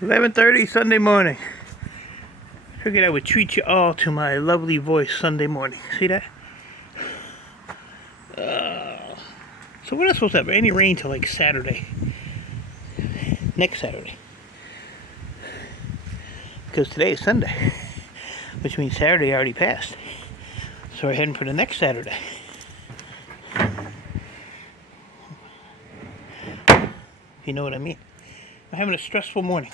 11:30 Sunday morning. Figured I would treat you all to my lovely voice Sunday morning. See that? So we're not supposed to have any rain till like Saturday. Next Saturday. Because today is Sunday. Which means Saturday already passed. So we're heading for the next Saturday. If you know what I mean. I'm having a stressful morning.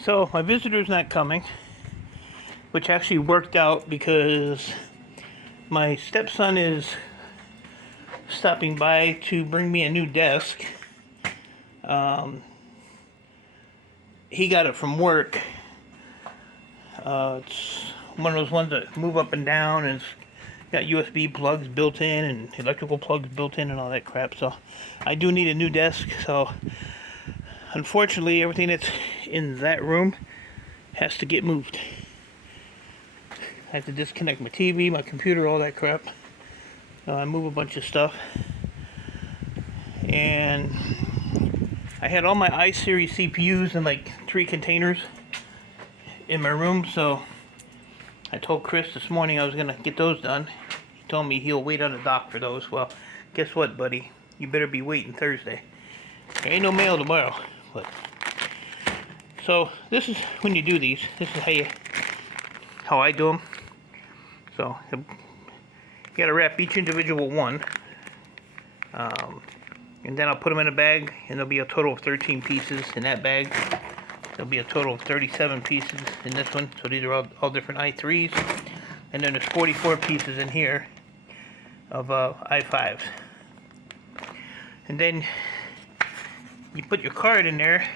So my visitor's not coming, which actually worked out because my stepson is stopping by to bring me a new desk. He got it from work. It's one of those ones that move up and down, and it's got USB plugs built in and electrical plugs built in and all that crap. So I do need a new desk. So unfortunately, everything that's in that room has to get moved. I have to disconnect my TV, my computer, all that crap. I move a bunch of stuff. And I had all my i-Series CPUs in like 3 containers in my room. So I told Chris this morning I was going to get those done. He told me he'll wait on the dock for those. Well, guess what, buddy? You better be waiting Thursday. There ain't no mail tomorrow. But so this is when you do these. This is how I do them. So you gotta wrap each individual one, and then I'll put them in a bag, and there'll be a total of 13 pieces in that bag. There'll be a total of 37 pieces in this one. So these are all different i3s, and then there's 44 pieces in here of i5s. And then you put your card in there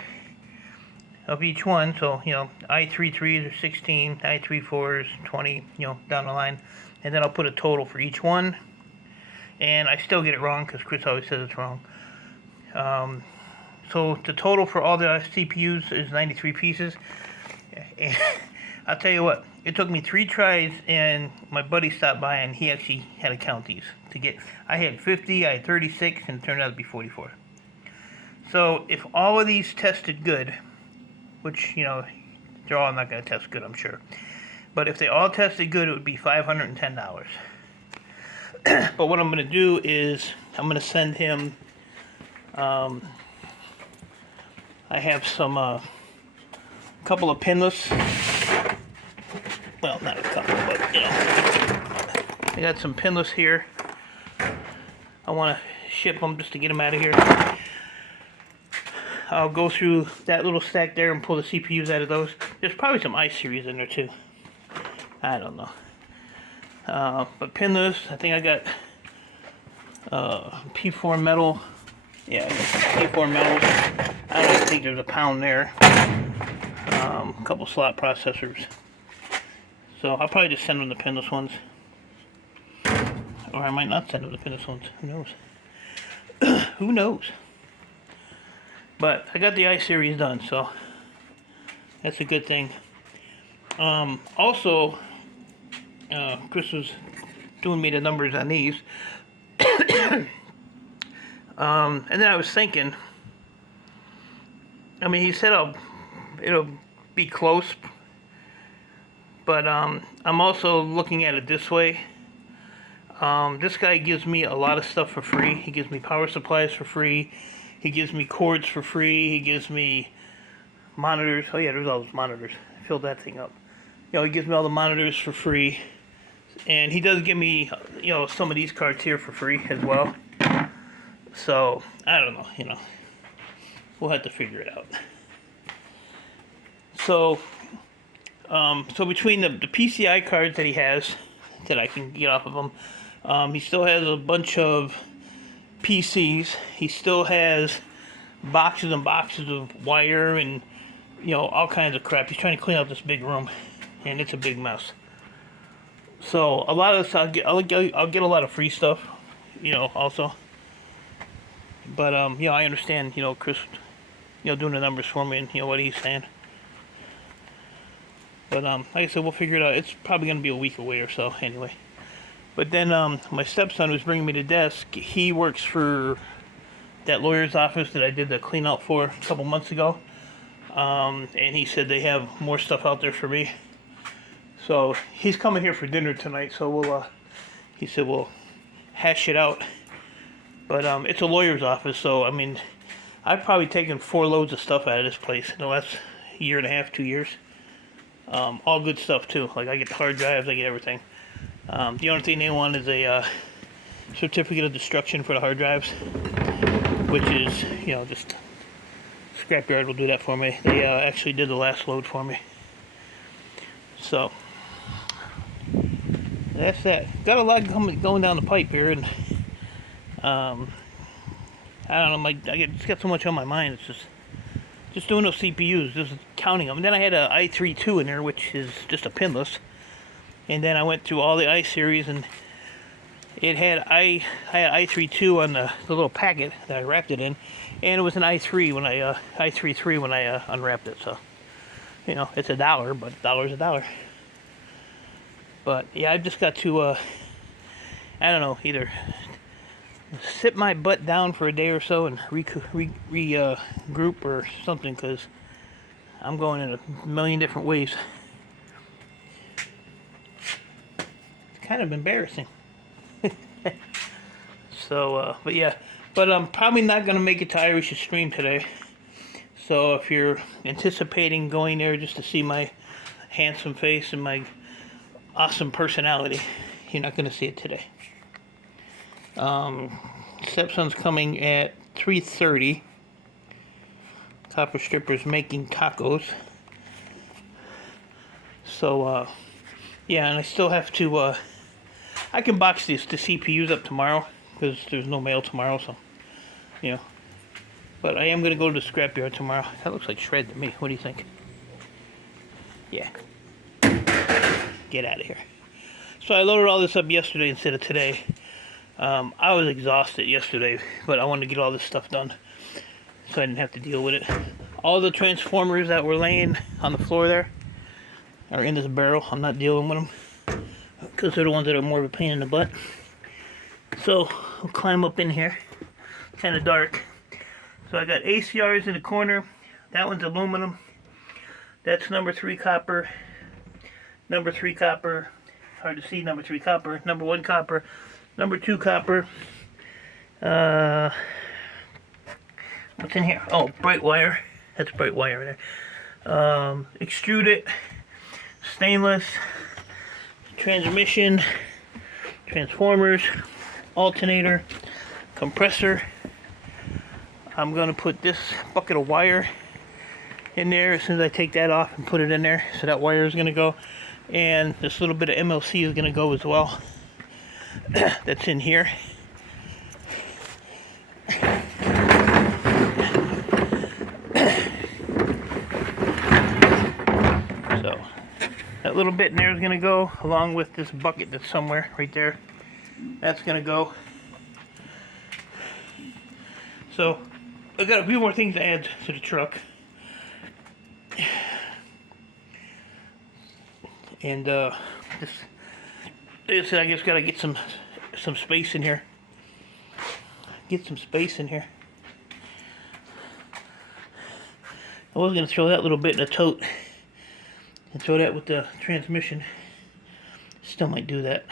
of each one. So, i3-3s are 16, i3-4s 20, down the line. And then I'll put a total for each one. And I still get it wrong because Chris always says it's wrong. So the total for all the CPUs is 93 pieces. And I'll tell you what, it took me 3 tries, and my buddy stopped by and he actually had to count these to get. I had 50, I had 36, and it turned out to be 44. So if all of these tested good, which, they're all not going to test good, I'm sure. But if they all tested good, it would be $510. But what I'm going to do is I'm going to send him, I have some, couple of pinless, well, not a couple, but, I got some pinless here. I want to ship them just to get them out of here. I'll go through that little stack there and pull the CPUs out of those. There's probably some i-Series in there too. I don't know. But pinless, I think I got P4 metal. Yeah, P4 metals. I don't think there's a pound there. A couple slot processors. So I'll probably just send them the pinless ones. Or I might not send them the pinless ones. Who knows? Who knows? But I got the i-Series done, so that's a good thing. Also, Chris was doing me the numbers on these. And then I was thinking, he said it'll be close, but I'm also looking at it this way. This guy gives me a lot of stuff for free. He gives me power supplies for free. He gives me cords for free. He gives me monitors. Oh yeah, there's all those monitors. I filled that thing up. He gives me all the monitors for free. And he does give me, some of these cards here for free as well. So, I don't know, We'll have to figure it out. So, between the PCI cards that he has, that I can get off of him, he still has a bunch of PCs. He still has boxes and boxes of wire and, all kinds of crap. He's trying to clean out this big room, and it's a big mess. So a lot of this, I'll get a lot of free stuff, also. But I understand, Chris, doing the numbers for me and what he's saying. But like I said, we'll figure it out. It's probably going to be a week away or so, anyway. But then my stepson who's bringing me the desk, he works for that lawyer's office that I did the clean out for a couple months ago. And he said they have more stuff out there for me. So he's coming here for dinner tonight, so we'll, he said we'll hash it out. But it's a lawyer's office, so I mean, I've probably taken 4 loads of stuff out of this place in the last year and a half, 2 years. All good stuff too. Like I get the hard drives, I get everything. The only thing they want is a certificate of destruction for the hard drives, which is, you know, just Scrapyard will do that for me. They actually did the last load for me. So that's that. Got a lot going down the pipe here, and I don't know. I just got so much on my mind. It's just doing those CPUs, just counting them. And then I had a i3-2 in there, which is just a pinless. And then I went through all the i series, and it had I had i3-2 on the little packet that I wrapped it in, and it was an i3 when i3 when I unwrapped it. So, you know, it's $1, but $1's $1. But yeah, I've just got to I don't know, either sit my butt down for a day or so and regroup or something, because I'm going in a million different ways. It's kind of embarrassing. So, but yeah, but I'm probably not going to make it to Irish's stream today. So if you're anticipating going there just to see my handsome face and my awesome personality, you're not going to see it today. Stepson's coming at 3:30. Copper Stripper's making tacos. So, yeah, and I still have to, I can box the CPUs up tomorrow, because there's no mail tomorrow, so, you know. But I am going to go to the scrapyard tomorrow. That looks like shred to me. What do you think? Yeah. Get out of here. So I loaded all this up yesterday instead of today. I was exhausted yesterday, but I wanted to get all this stuff done so I didn't have to deal with it. All the transformers that were laying on the floor there are in this barrel. I'm not dealing with them because they're the ones that are more of a pain in the butt. So I'll climb up in here. Kind of dark. So I got ACRs in the corner. That one's aluminum. That's number 3 copper. Number 3 copper. Hard to see. Number 3 copper. Number 1 copper. Number 2 copper. What's in here? Oh, bright wire. That's bright wire there. Extruded. Stainless. Transmission. Transformers. Alternator. Compressor. I'm going to put this bucket of wire in there as soon as I take that off and put it in there. So that wire is going to go. And this little bit of MLC is going to go as well. That's in here. So that little bit in there is going to go along with this bucket that's somewhere right there. That's going to go. So I got a few more things to add to the truck. And this I just gotta get some space in here. Get some space in here. I was gonna throw that little bit in a tote and throw that with the transmission. Still might do that.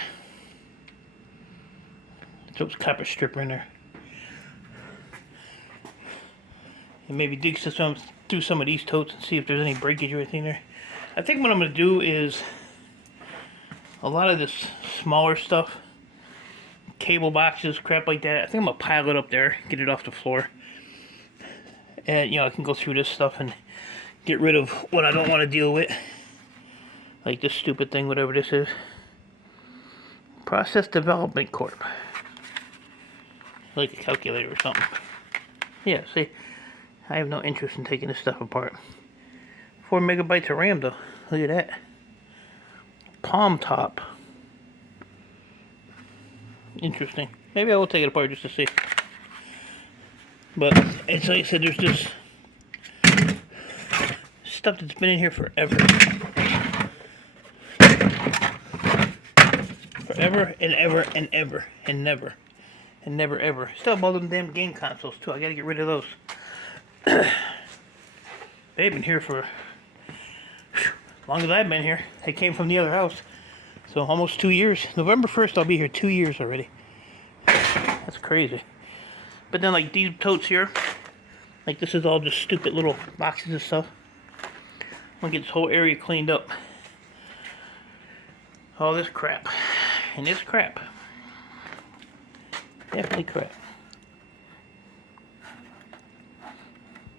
Throw this copper stripper in there. And maybe dig through some of these totes and see if there's any breakage or anything there. I think what I'm going to do is a lot of this smaller stuff, cable boxes, crap like that, I think I'm going to pile it up there, get it off the floor. And, you know, I can go through this stuff and get rid of what I don't want to deal with. Like this stupid thing, whatever this is. Process Development Corp. Like a calculator or something. Yeah, see, I have no interest in taking this stuff apart. 4 megabytes of RAM though. Look at that. Palm top. Interesting. Maybe I will take it apart just to see. But it's like I said, there's this stuff that's been in here forever. Forever and ever and ever and never. and never ever. Still have all them damn game consoles too. I gotta get rid of those. They've been here for as long as I've been here. They came from the other house. So almost 2 years. November 1st I'll be here 2 years already. That's crazy. But then like these totes here, like this is all just stupid little boxes of stuff. I'm gonna get this whole area cleaned up. All this crap. And this crap. Definitely crap.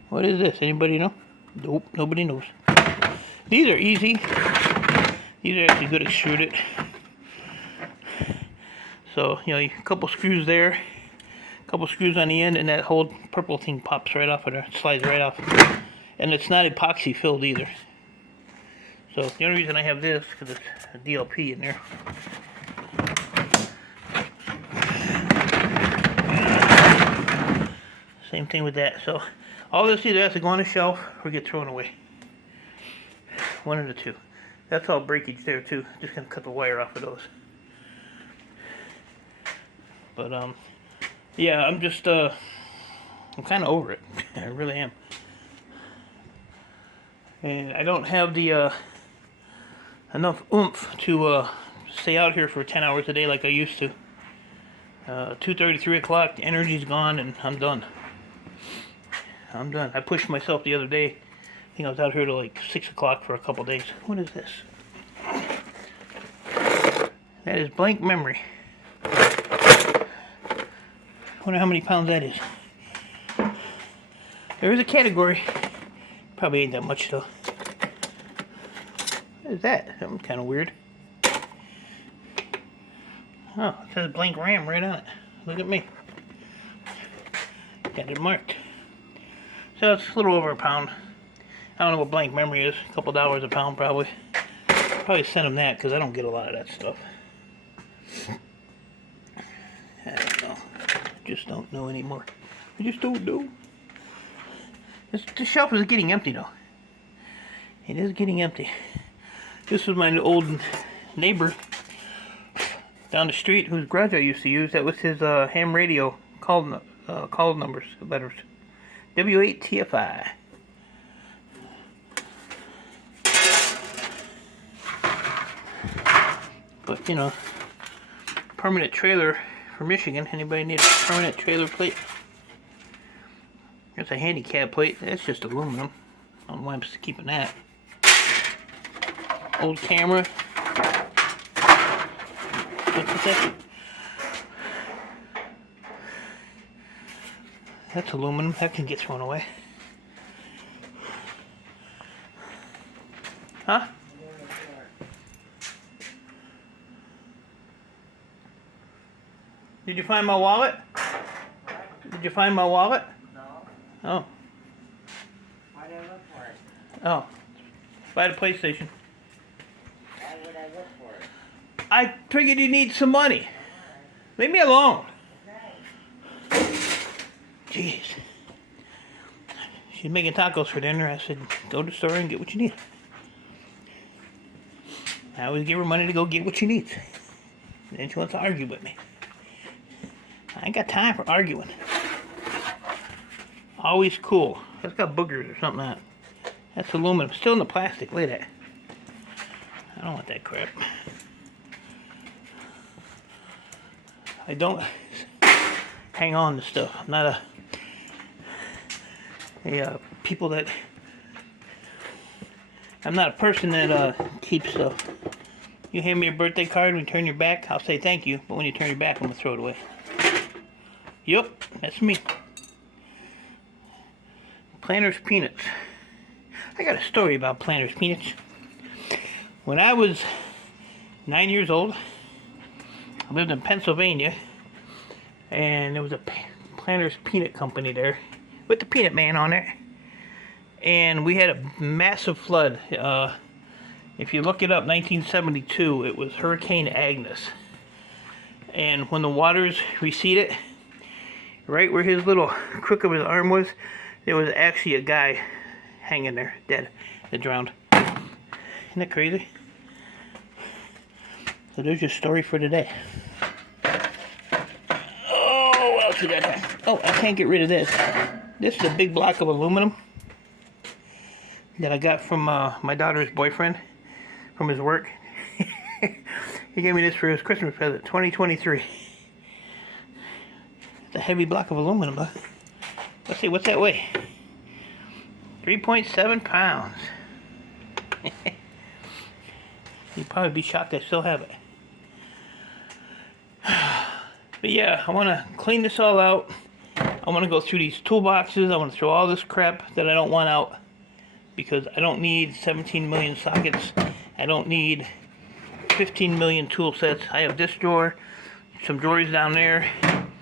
What is this? Anybody know? Nope, nobody knows. These are easy. These are actually good extruded. So, you know, a couple screws there, a couple screws on the end, and that whole purple thing pops right off of there, slides right off. And it's not epoxy filled either. So the only reason I have this, because it's a DLP in there. Same thing with that. So all this either has to go on the shelf or get thrown away. One of the two. That's all breakage there too. Just gonna cut the wire off of those. But yeah, I'm just I'm kind of over it. I really am. And I don't have the enough oomph to stay out here for 10 hours a day like I used to. 2:30, 3 o'clock, the energy's gone, and I'm done. I'm done. I pushed myself the other day. I think I was out here till like 6 o'clock for a couple days. What is this? That is blank memory. Wonder how many pounds that is. There is a category. Probably ain't that much though. What is that? Something kind of weird. Oh, it says blank RAM right on it. Look at me. Got it marked. So it's a little over a pound. I don't know what blank memory is. A couple dollars a pound probably. Probably send them that because I don't get a lot of that stuff. I don't know. I just don't know anymore. I just don't know. This shelf is getting empty though. It is getting empty. This was my old neighbor down the street whose garage I used to use. That was his ham radio call numbers, letters. W8TFI. But you know, permanent trailer for Michigan. Anybody need a permanent trailer plate? There's a handicap plate. That's just aluminum. I don't know why I'm just keeping that. Old camera. What's that? That's aluminum. That can get thrown away. Huh? Did you find my wallet? Did you find my wallet? No. Oh. Why did I look for it? Oh. Buy the PlayStation. Why would I look for it? I figured you need some money. Leave me alone. Okay. Jeez. She's making tacos for dinner. I said, go to the store and get what you need. I always give her money to go get what she needs. And then she wants to argue with me. I ain't got time for arguing. Always cool. That's got boogers or something on it. That's aluminum. Still in the plastic. Look at that. I don't want that crap. I don't hang on to stuff. I'm not people that... I'm not a person that keeps stuff. You hand me a birthday card and you turn your back, I'll say thank you. But when you turn your back, I'm going to throw it away. Yup, that's me. Planters Peanuts. I got a story about Planters Peanuts. When I was 9 years old, I lived in Pennsylvania, and there was a Planters Peanut Company there with the Peanut Man on it. And we had a massive flood. If you look it up, 1972, it was Hurricane Agnes. And when the waters receded, right where his little crook of his arm was, there was actually a guy hanging there, dead, that drowned. Isn't that crazy? So there's your story for today. Oh, else we got here? Oh, I can't get rid of this. This is a big block of aluminum that I got from my daughter's boyfriend from his work. He gave me this for his Christmas present, 2023. It's a heavy block of aluminum, huh? Let's see, what's that weigh? 3.7 pounds. You'd probably be shocked I still have it. But yeah, I want to clean this all out. I want to go through these toolboxes. I want to throw all this crap that I don't want out, because I don't need 17 million sockets. I don't need 15 million tool sets. I have this drawer, some drawers down there.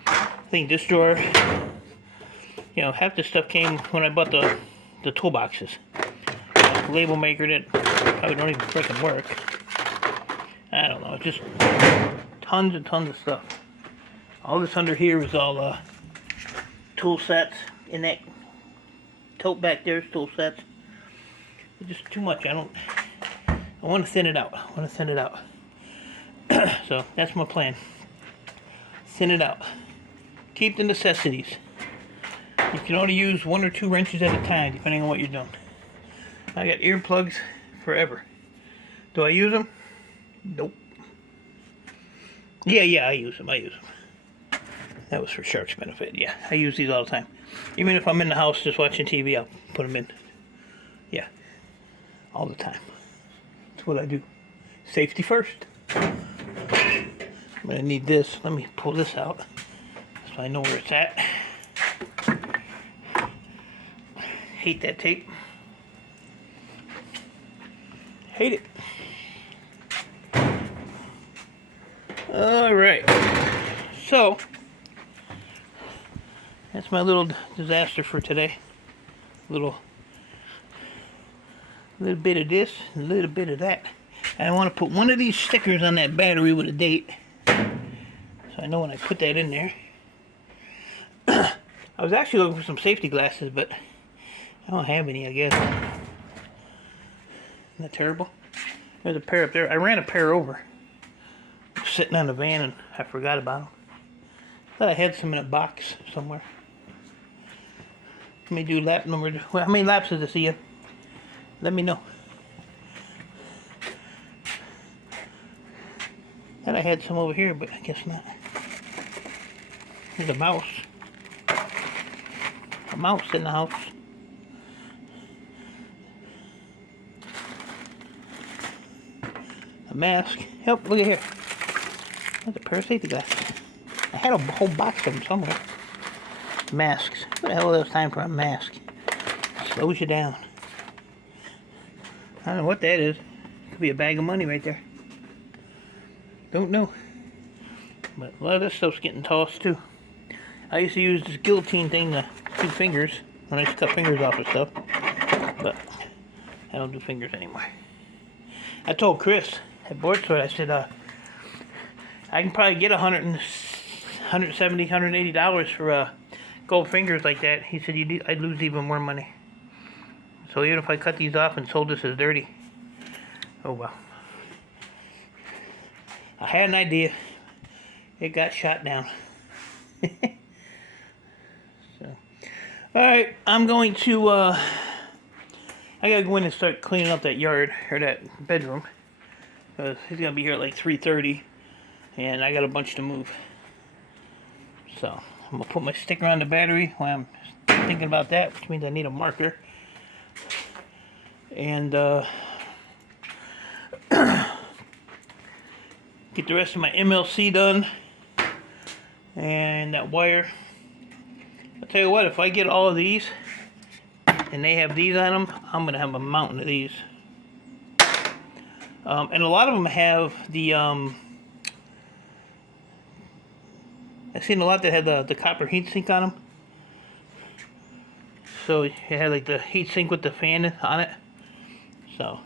I think this drawer, you know, half this stuff came when I bought the toolboxes. Label maker that probably don't even freaking work. I don't know, it's just tons and tons of stuff. All this under here is all tool sets. In that tote back there is tool sets. It's just too much. I want to thin it out. So that's my plan. Thin it out. Keep the necessities. You can only use 1 or 2 wrenches at a time, depending on what you're doing. I got earplugs forever. Do I use them? Nope. Yeah, I use them. That was for Shark's benefit. Yeah, I use these all the time. Even if I'm in the house just watching TV, I'll put them in. Yeah, all the time. That's what I do. Safety first. I'm gonna need this. Let me pull this out so I know where it's at. Hate that tape. Hate it. Alright. So, that's my little disaster for today. Little bit of this, a little bit of that. And I want to put one of these stickers on that battery with a date, so I know when I put that in there. I was actually looking for some safety glasses, but I don't have any, I guess. Isn't that terrible? There's a pair up there. I ran a pair over, sitting on the van, and I forgot about them. Thought I had some in a box somewhere. Let me do lap number. Well, how many laps is this, Ian? Let me know. Thought I had some over here, but I guess not. There's a mouse. A mouse in the house. A mask. Help, look at here. That's a pair of safety glasses. I had a whole box of them somewhere. Masks. What the hell is time for a mask? Slows you down. I don't know what that is. Could be a bag of money right there. Don't know. But a lot of this stuff's getting tossed too. I used to use this guillotine thing to do fingers when I used to cut fingers off of stuff. But I don't do fingers anymore. I told Chris at Board Store, I said, I can probably get $170, $180 for gold fingers like that. He said I'd lose even more money. So even if I cut these off and sold this as dirty, oh well. I had an idea. It got shot down. So, alright, I'm going to, I gotta go in and start cleaning up that yard, or that bedroom. Because he's gonna be here at like 3:30, and I got a bunch to move. So, I'm gonna put my sticker on the battery while I'm thinking about that, which means I need a marker. And, get the rest of my MLC done. And that wire. I'll tell you what, if I get all of these, and they have these on them, I'm going to have a mountain of these. And a lot of them have the, I've seen a lot that had the copper heatsink on them. So it had like the heatsink with the fan on it. So,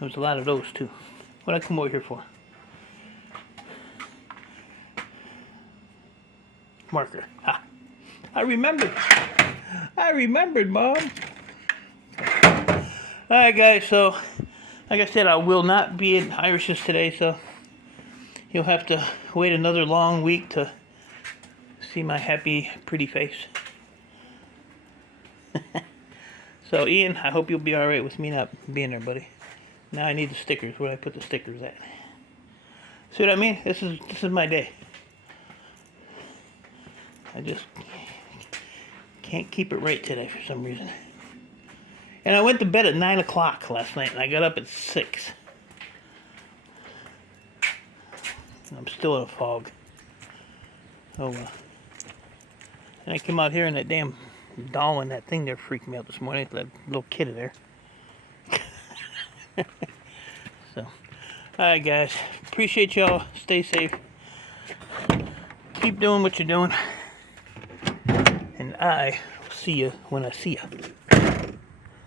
there's a lot of those too. What'd I come over here for? Marker. Ha! I remembered. Mom. Alright guys, so like I said, I will not be in Irish's today, so you'll have to wait another long week to See my happy, pretty face. So, Ian, I hope you'll be alright with me not being there, buddy. Now I need the stickers. Where do I put the stickers at? See what I mean? This is my day. I just can't keep it right today for some reason. And I went to bed at 9 o'clock last night, and I got up at 6. And I'm still in a fog. Oh well. And I came out here and that damn doll and that thing there freaked me out this morning. That little kid in there. So, alright guys. Appreciate y'all. Stay safe. Keep doing what you're doing. And I will see you when I see you.